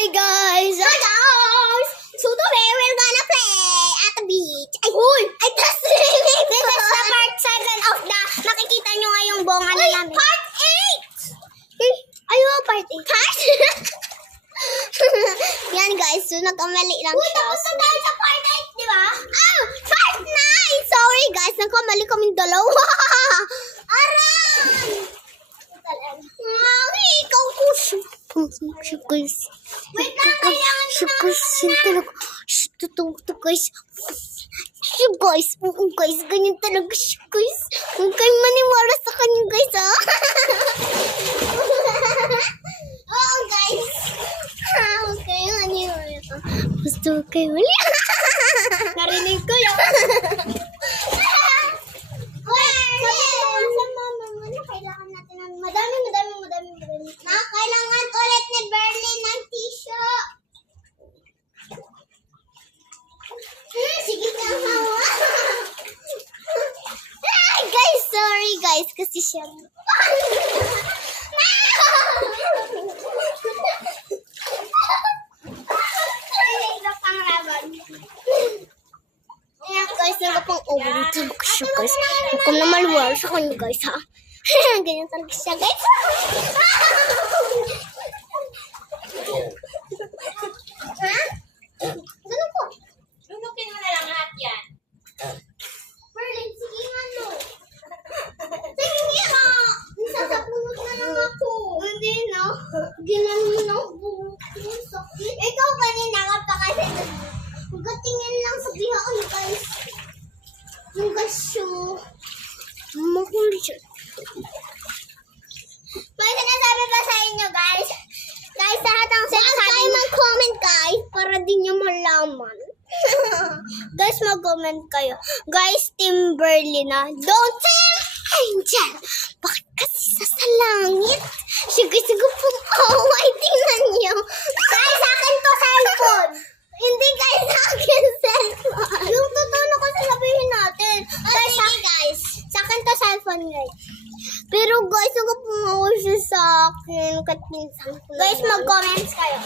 Hi guys! Hi guys! So today we're gonna play at the beach. Ay, that's This is the part 7 of the makikita nyo ngayong bonga na namin. part 8! Ayaw, part 8. Part? Yan guys, so nagkamali lang Uy, siya. tapos na tayo sa part 8, di ba? Ah! Part 9! Sorry guys, nagkamali kaming dalawa. Aray! Mami, ikaw ko siya. Guys. Wait lang, kailangan Siya guys, yun talaga. Siya, totoo to guys. Siya guys, oo guys, ganyan talaga siya guys. Huwag kayong maniwala sa kanya guys ha. Oo, guys. Huwag kayong maniwala. Basta huwag kayong mali. Narinig ko yun. Kailangan natin ng madami. Kailangan ulit ni Berlin ng tissue. Sige na, hawa. Ay guys, sorry guys, kasi siya. Guys, nagapang over talaga siya guys. Huwag kang na maluwal sa kanya guys ha. Ganyan talaga siya guys. Ha? Ganun po. Lunukin mo na lang lahat yan. Berlin, sige nga no. Sige nga. Sasapunod na lang ako. Hindi no. Ginanon ng buhok. Sakit. Ikaw kanina ka pa kasi tingin lang sa bihon, guys. Yung gasyo. Mahuli siya. May sinasabi ba sa inyo, guys? Guys, lahat ang sinasabi. Kayo mag-comment guys para din nyo malaman. Guys, mag-comment kayo. Guys, Team Berlin na. Don't Team Angel. Bakit kasi sa langit? Sige pong away. Tingnan nyo. Guys, sa akin to cellphone. Hindi guys, sa akin cellphone. Yung totoo na kasi sabihin natin. Guys, guys. sa akin to cellphone guys. Pero guys, ako pumawal siya sa akin. Kat minsan ko Guys, naman. mag-comments kayo.